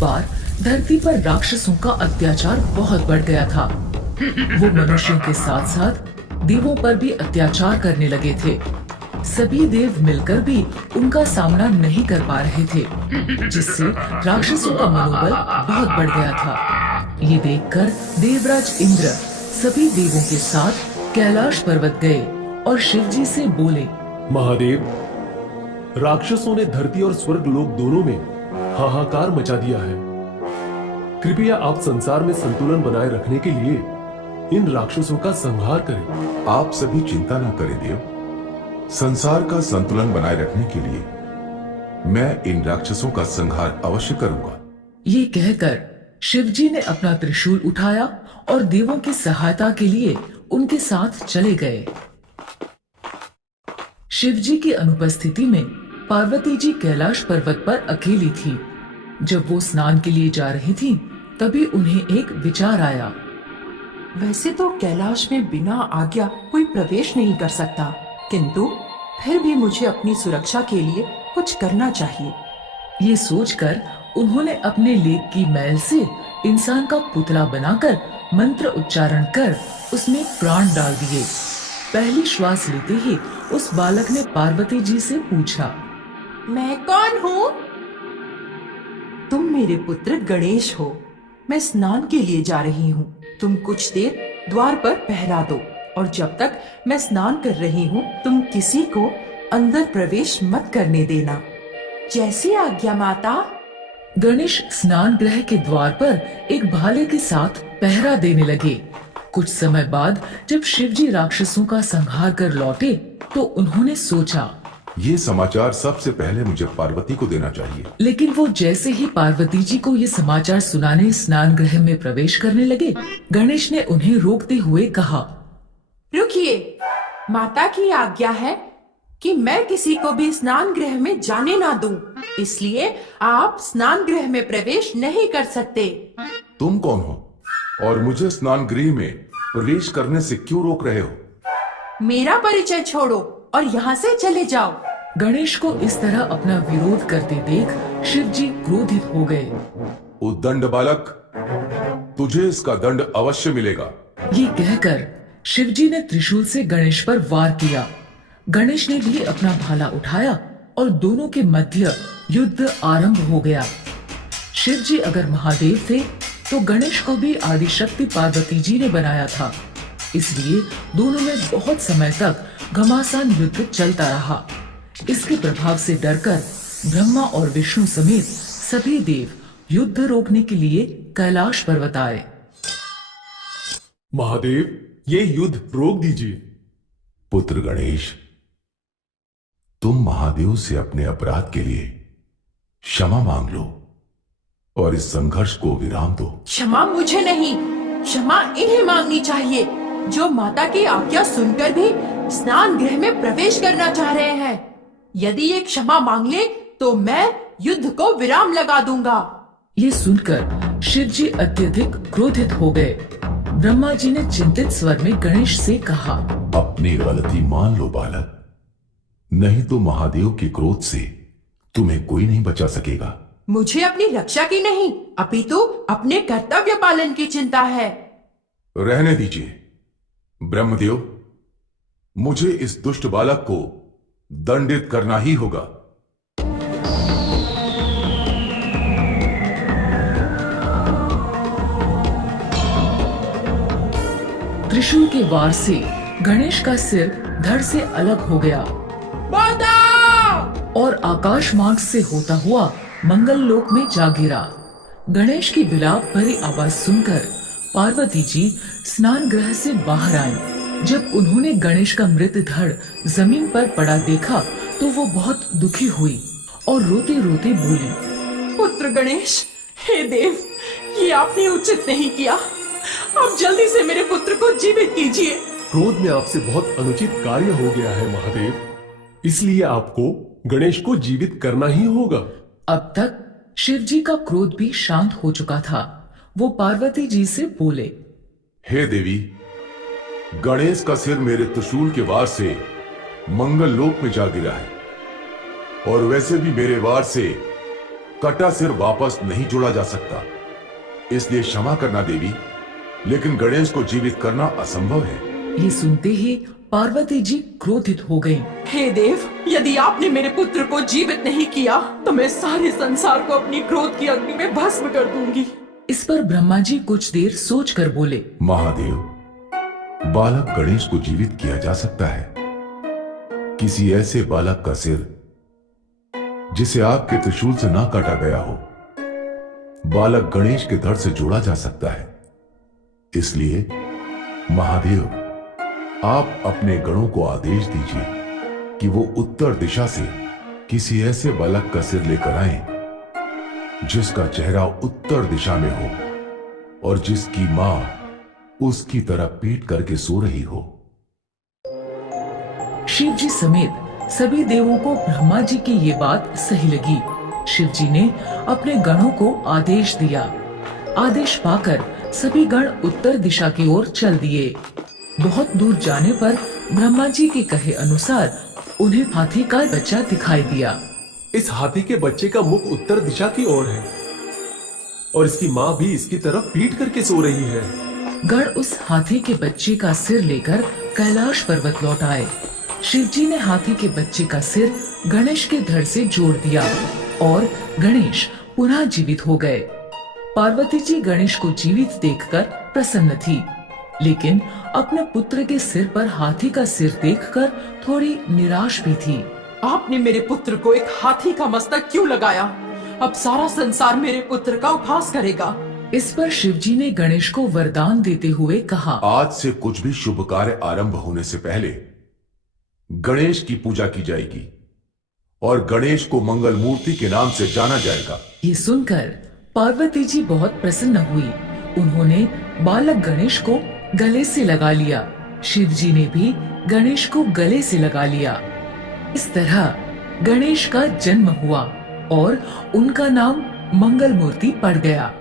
बार धरती पर राक्षसों का अत्याचार बहुत बढ़ गया था। वो मनुष्यों के साथ साथ देवों पर भी अत्याचार करने लगे थे। सभी देव मिलकर भी उनका सामना नहीं कर पा रहे थे, जिससे राक्षसों का मनोबल बहुत बढ़ गया था। ये देखकर देवराज इंद्र सभी देवों के साथ कैलाश पर्वत गए और शिवजी से बोले, महादेव, राक्षसों ने धरती और स्वर्ग लोक दोनों में हाहाकार मचा दिया है। कृपया आप संसार में संतुलन बनाए रखने के लिए इन राक्षसों का संहार करें। आप सभी चिंता न करें देव, संसार का संतुलन बनाए रखने के लिए मैं इन राक्षसों का संहार अवश्य करूंगा। ये कहकर शिवजी ने अपना त्रिशूल उठाया और देवों की सहायता के लिए उनके साथ चले गए। शिवजी की अनुपस्थिति में पार्वती जी कैलाश पर्वत पर अकेली थी। जब वो स्नान के लिए जा रही थी, तभी उन्हें एक विचार आया। वैसे तो कैलाश में बिना आज्ञा कोई प्रवेश नहीं कर सकता, किंतु फिर भी मुझे अपनी सुरक्षा के लिए कुछ करना चाहिए। ये सोचकर उन्होंने अपने लेक की मैल से इंसान का पुतला बनाकर मंत्र उच्चारण कर उसमें प्राण डाल दिए। पहली श्वास लेते ही उस बालक ने पार्वती जी से पूछा, मैं कौन हूँ? तुम मेरे पुत्र गणेश हो। मैं स्नान के लिए जा रही हूँ। तुम कुछ देर द्वार पर पहरा दो और जब तक मैं स्नान कर रही हूँ तुम किसी को अंदर प्रवेश मत करने देना। जैसी आज्ञा माता। गणेश स्नान गृह के द्वार पर एक भाले के साथ पहरा देने लगे। कुछ समय बाद जब शिवजी राक्षसों का संहार कर लौटे तो उन्होंने सोचा, ये समाचार सबसे पहले मुझे पार्वती को देना चाहिए। लेकिन वो जैसे ही पार्वती जी को ये समाचार सुनाने स्नान गृह में प्रवेश करने लगे, गणेश ने उन्हें रोकते हुए कहा, रुकिए, माता की आज्ञा है कि मैं किसी को भी स्नान गृह में जाने ना दूं, इसलिए आप स्नान गृह में प्रवेश नहीं कर सकते। तुम कौन हो और मुझे स्नान गृह में प्रवेश करने से क्यों रोक रहे हो? मेरा परिचय छोड़ो और यहाँ से चले जाओ। गणेश को इस तरह अपना विरोध करते देख शिवजी क्रोधित हो गए। उद्दंड बालक, तुझे इसका दंड अवश्य मिलेगा। ये कहकर शिवजी ने त्रिशूल से गणेश पर वार किया। गणेश ने भी अपना भाला उठाया और दोनों के मध्य युद्ध आरंभ हो गया। शिवजी अगर महादेव थे तो गणेश को भी आदिशक्ति पार्वती जी ने बनाया था, इसलिए दोनों में बहुत समय तक घमासान युद्ध चलता रहा। इसके प्रभाव से डरकर ब्रह्मा और विष्णु समेत सभी देव युद्ध रोकने के लिए कैलाश पर्वत आए। महादेव, ये युद्ध रोक दीजिए। पुत्र गणेश, तुम महादेव से अपने अपराध के लिए क्षमा मांग लो और इस संघर्ष को विराम दो। क्षमा मुझे नहीं, क्षमा इन्हें मांगनी चाहिए जो माता की आज्ञा सुनकर भी स्नान गृह में प्रवेश करना चाह रहे हैं। यदि ये क्षमा मांग ले तो मैं युद्ध को विराम लगा दूंगा। ये सुनकर शिवजी अत्यधिक क्रोधित हो गए। ब्रह्मा जी ने चिंतित स्वर में गणेश से कहा, अपनी गलती मान लो बालक, नहीं तो महादेव के क्रोध से तुम्हें कोई नहीं बचा सकेगा। मुझे अपनी रक्षा की नहीं, अपितु अपने कर्तव्य पालन की चिंता है। रहने दीजिए ब्रह्मदेव, मुझे इस दुष्ट बालक को दंडित करना ही होगा। त्रिशूल के वार से गणेश का सिर धड़ से अलग हो गया और आकाश मार्ग से होता हुआ मंगल लोक में जा गिरा। गणेश की विलाप भरी आवाज सुनकर पार्वती जी स्नान गृह से बाहर आईं। जब उन्होंने गणेश का मृत धड़ जमीन पर पड़ा देखा तो वो बहुत दुखी हुई और रोते रोते बोली, पुत्र गणेश, हे देव, ये आपने उचित नहीं किया। आप जल्दी से मेरे पुत्र को जीवित कीजिए। क्रोध में आपसे बहुत अनुचित कार्य हो गया है महादेव, इसलिए आपको गणेश को जीवित करना ही होगा। अब तक शिवजी का क्रोध भी शांत हो चुका था। वो पार्वती जी से बोले, हे देवी, गणेश का सिर मेरे त्रिशूल के वार से मंगल लोक में जा गिरा है और वैसे भी मेरे वार से कटा सिर वापस नहीं जोड़ा जा सकता, इसलिए क्षमा करना देवी, लेकिन गणेश को जीवित करना असंभव है। ये सुनते ही पार्वती जी क्रोधित हो गईं। हे देव, यदि आपने मेरे पुत्र को जीवित नहीं किया तो मैं सारे संसार को अपनी क्रोध की अग्नि में भस्म कर दूंगी। इस पर ब्रह्मा जी कुछ देर सोचकर बोले, महादेव, बालक गणेश को जीवित किया जा सकता है। किसी ऐसे बालक का सिर जिसे आपके त्रिशूल से ना काटा गया हो, बालक गणेश के धड़ से जोड़ा जा सकता है। इसलिए महादेव, आप अपने गणों को आदेश दीजिए कि वो उत्तर दिशा से किसी ऐसे बालक का सिर लेकर आए जिसका चेहरा उत्तर दिशा में हो और जिसकी मां उसकी तरफ पीट करके सो रही हो। शिव जी समेत सभी देवों को ब्रह्मा जी की ये बात सही लगी। शिव जी ने अपने गणों को आदेश दिया। आदेश पाकर सभी गण उत्तर दिशा की ओर चल दिए। बहुत दूर जाने पर ब्रह्मा जी के कहे अनुसार उन्हें हाथी का बच्चा दिखाई दिया। इस हाथी के बच्चे का मुख उत्तर दिशा की ओर है और इसकी माँ भी इसकी तरफ पीट करके सो रही है। गण उस हाथी के बच्चे का सिर लेकर कैलाश पर्वत लौट आए। शिव जी ने हाथी के बच्चे का सिर गणेश के धड़ से जोड़ दिया और गणेश पुनः जीवित हो गए। पार्वती जी गणेश को जीवित देखकर प्रसन्न थी, लेकिन अपने पुत्र के सिर पर हाथी का सिर देखकर थोड़ी निराश भी थी। आपने मेरे पुत्र को एक हाथी का मस्तक क्यों लगाया? अब सारा संसार मेरे पुत्र का उपहास करेगा। इस पर शिव जी ने गणेश को वरदान देते हुए कहा, आज से कुछ भी शुभ कार्य आरंभ होने से पहले गणेश की पूजा की जाएगी और गणेश को मंगल मूर्ति के नाम से जाना जाएगा। ये सुनकर पार्वती जी बहुत प्रसन्न हुई। उन्होंने बालक गणेश को गले से लगा लिया। शिव जी ने भी गणेश को गले से लगा लिया। इस तरह गणेश का जन्म हुआ और उनका नाम मंगल मूर्ति पड़ गया।